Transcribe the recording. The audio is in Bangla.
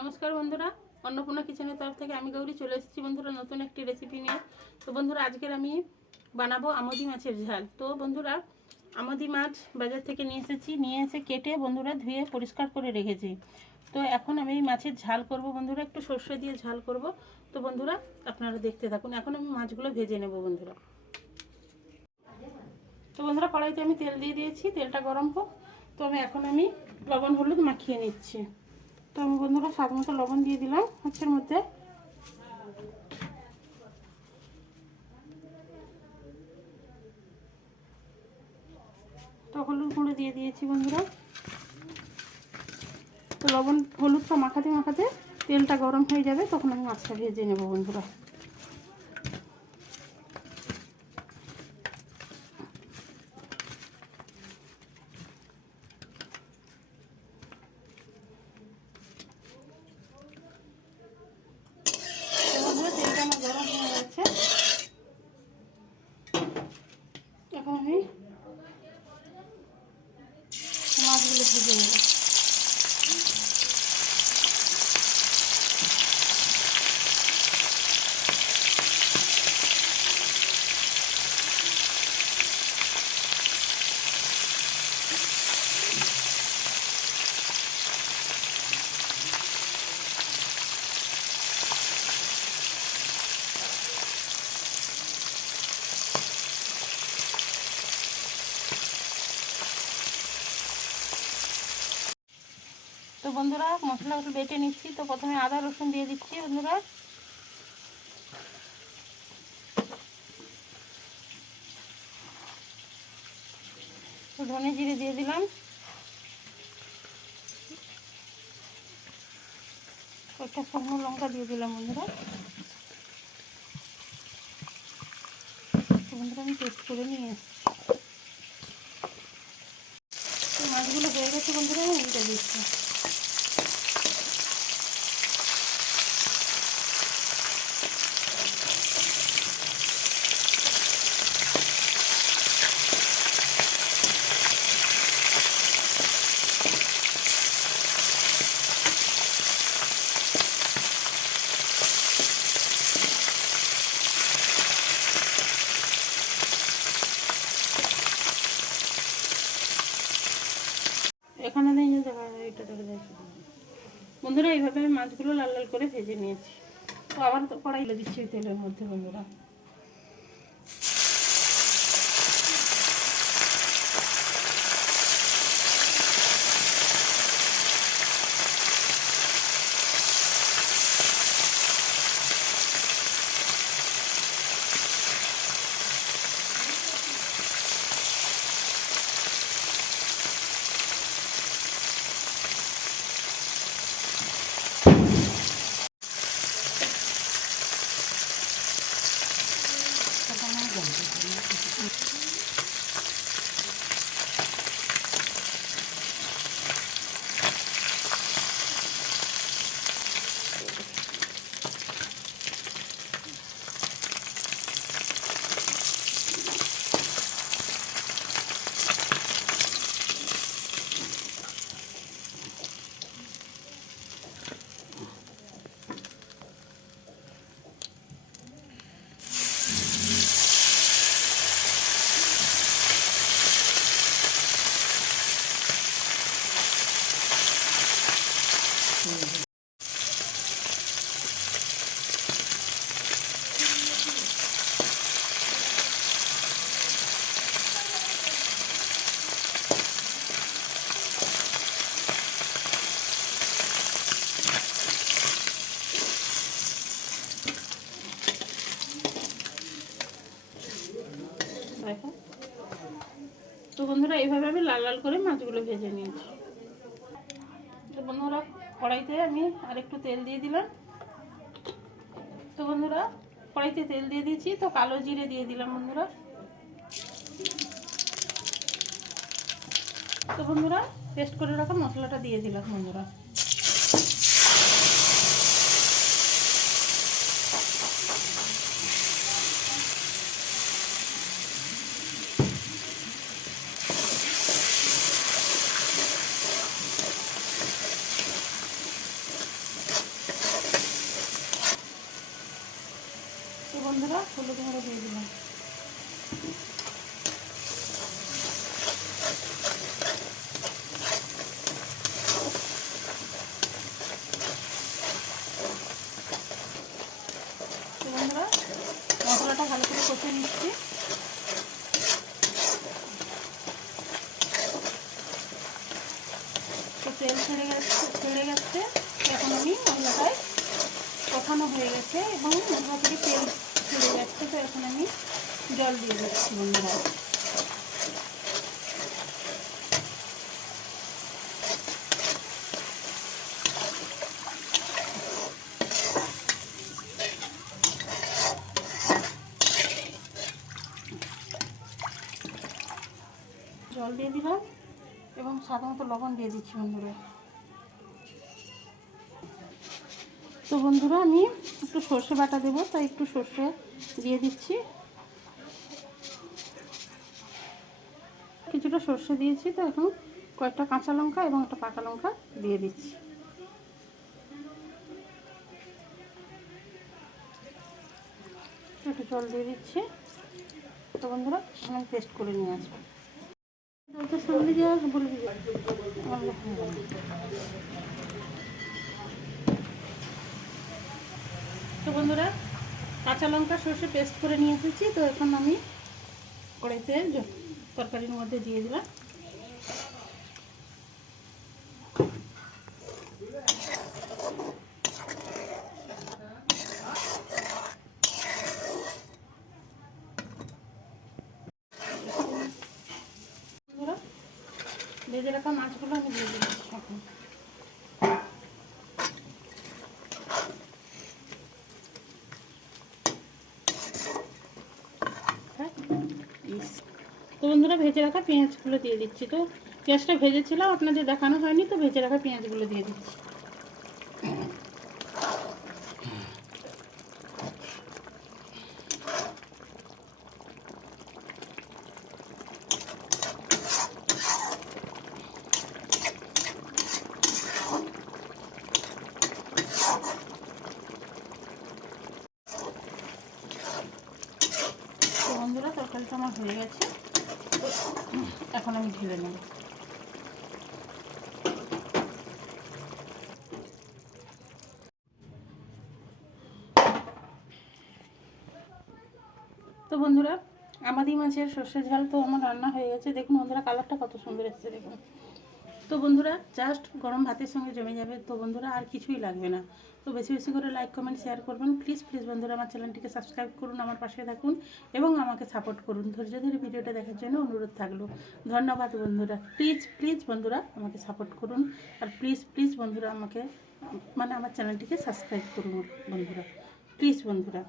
নমস্কার বন্ধুরা, অন্নপূর্ণা কিচেনের তরফ থেকে আমি গৌরী চলে এসেছি বন্ধুরা নতুন একটি রেসিপি নিয়ে। তো বন্ধুরা, আজকের আমি বানাবো আমোদি মাছের ঝাল। তো বন্ধুরা, আমোদি মাছ বাজার থেকে নিয়ে এসে কেটে বন্ধুরা ধুয়ে পরিষ্কার করে রেখেছি। তো এখন আমি এই মাছের ঝাল করব বন্ধুরা, একটু সর্ষে দিয়ে ঝাল করব। তো বন্ধুরা, আপনারা দেখতে থাকুন। এখন আমি মাছগুলো ভেজে নেব বন্ধুরা। তো বন্ধুরা, কড়াইতে আমি তেল দিয়ে দিয়েছি, তেলটা গরম হোক। তো এখন আমি লবণ হলুদ মাখিয়ে নিচ্ছি। তো আমি বন্ধুরা স্বাদ মতো লবণ দিয়ে দিলাম মাছের মধ্যে। তো হলুদ গুঁড়ো দিয়ে দিয়েছি বন্ধুরা। তো লবণ হলুদটা মাখাতে মাখাতে তেলটা গরম হয়ে যাবে, তখন আমি মাছটা ভেজে নেব বন্ধুরা। তেলটা আমার গরম হয়ে গেছে, এখন আমি মাছগুলো ভেজে নেব। তো বন্ধুরা, মশলাগুলো বেটে নিচ্ছি। তো প্রথমে আদা রসুন দিয়ে দিচ্ছি বন্ধুরা। তো ধনে জিরে দিয়ে দিলাম, একটা শুকনো লঙ্কা দিয়ে দিলাম বন্ধুরা। বন্ধুরা, আমি টেস্ট করে নিয়ে এসেছি। তো মাছগুলো হয়ে গেছে বন্ধুরা, আমি উল্টে দিচ্ছি। এখানে নেই, এটা দেখা যাচ্ছে বন্ধুরা। এইভাবে আমি মাছগুলো লাল লাল করে ভেজে নিয়েছি। তো আবার তো কড়াই দিচ্ছি তেলের মধ্যে বন্ধুরা। দেখো, তো বন্ধুরা, এইভাবে আমি লাল লাল করে মাছগুলো ভেজে নিয়েছি। তো বন্ধুরা, কড়াইতে আমি আরেকটু তেল দিয়ে দিলাম। তো বন্ধুরা, কড়াইতে তেল দিয়ে দিয়েছি। তো কালো জিরে দিয়ে দিলাম বন্ধুরা। তো বন্ধুরা, পেস্ট করে রাখা মশলাটা দিয়ে দিলাম বন্ধুরা। হলুদ গুঁড়ো দিয়ে দিলাম। তো বন্ধুরা মশলাটা ভালো করে কষে নিচ্ছি। তো তেল ছেড়ে গেছে। এখন আমি মশলাটায় কষানো হয়ে গেছে এবং মশলা থেকে তেল ছেড়ে যাচ্ছে। তো এখন আমি জল দিয়ে দিচ্ছি বন্ধুরা। জল দিয়ে দিলাম এবং স্বাদ মতো লবণ দিয়ে দিচ্ছি বন্ধুরা। তো বন্ধুরা আমি একটু সর্ষে বাটা দেবো, তাই একটু সর্ষে দিয়ে দিচ্ছি। কিছুটা সর্ষে দিয়েছি, তো এখন কয়েকটা কাঁচা লঙ্কা এবং একটা পাকা লঙ্কা দিয়ে দিচ্ছি। একটু জল দিয়ে দিচ্ছি। তো বন্ধুরা আমি পেস্ট করে নিয়ে আসবো। সামনে দিয়ে বলে দিই। তো বন্ধুরা কাঁচা লঙ্কা সর্ষে পেস্ট করে নিয়ে এসেছি। তো এখন আমি কড়াইতে তরকারির মধ্যে দিয়ে দিলাম। ভেজে রাখা মাছগুলো আমি দিয়ে দিচ্ছি এখন। তো বন্ধুরা ভেজে রাখা পেঁয়াজগুলো দিয়ে দিচ্ছি। তো পেঁয়াজটা ভেজেছিলাম, আপনাদের দেখানো হয়নি, তো ভেজে রাখা পেঁয়াজগুলো দিয়ে দিচ্ছি। তো বন্ধুরা তরকারিটা আমার হয়ে গেছে। এখন আমি ঢেলে নেব। তো বন্ধুরা আমাদি মাছের সর্ষে ঝাল তো আমার রান্না হয়ে গেছে। দেখুন বন্ধুরা কালারটা কত সুন্দর এসেছে দেখুন। তো বন্ধুরা জাস্ট গরম ভাতের সঙ্গে জমে যাবে। তো বন্ধুরা আর কিছুই লাগবে না। তো বেশি বেশি করে লাইক কমেন্ট শেয়ার করবেন। প্লিজ প্লিজ বন্ধুরা আমার চ্যানেলটিকে সাবস্ক্রাইব করুন, আমার পাশে থাকুন এবং আমাকে সাপোর্ট করুন। ধৈর্য ধরে ভিডিওটা দেখার জন্য অনুরোধ থাকলো। ধন্যবাদ বন্ধুরা। প্লিজ প্লিজ বন্ধুরা আমাকে সাপোর্ট করুন, আর প্লিজ প্লিজ বন্ধুরা আমাকে আমার চ্যানেলটিকে সাবস্ক্রাইব করুন বন্ধুরা। প্লিজ বন্ধুরা।